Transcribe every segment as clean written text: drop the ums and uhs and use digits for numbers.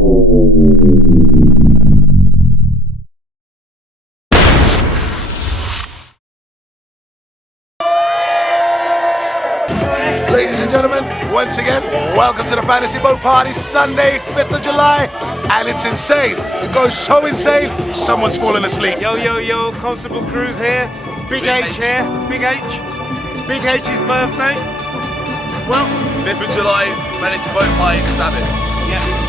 Ladies and gentlemen, once again, welcome to the Fantasy Boat Party, Sunday, 5th of July, and it's insane. It goes so insane, someone's falling asleep. Yo, yo, yo, Constable Cruz here, Big H here, Big H. Big H's birthday. Well, 5th of July, Fantasy Boat Party, Sabbath. Yeah.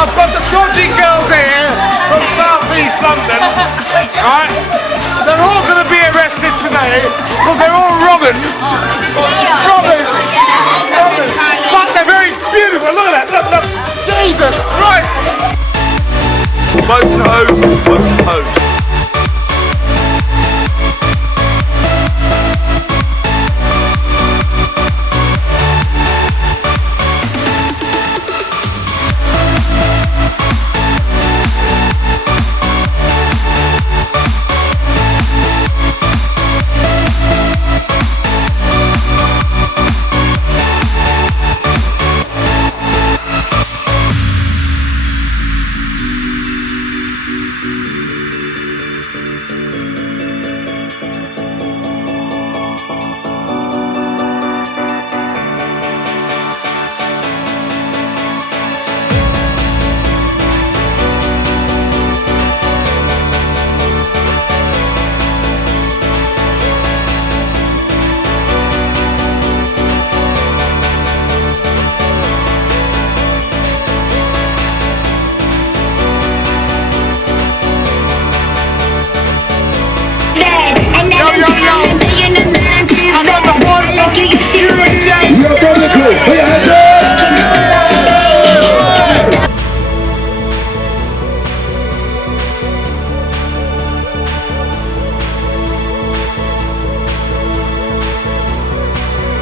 I've got the dodgy girls here from South East London, right? They're all going to be arrested today because they're all wrong'un. Wrong'un. But they're very beautiful, look at that, look. Jesus Christ! Boats and hoes, boats and hoes.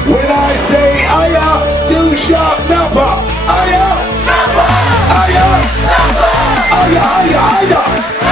When I say Ayia Napa, Ayia Napa, Ayia Napa, Ayia, Ayia, Ayia.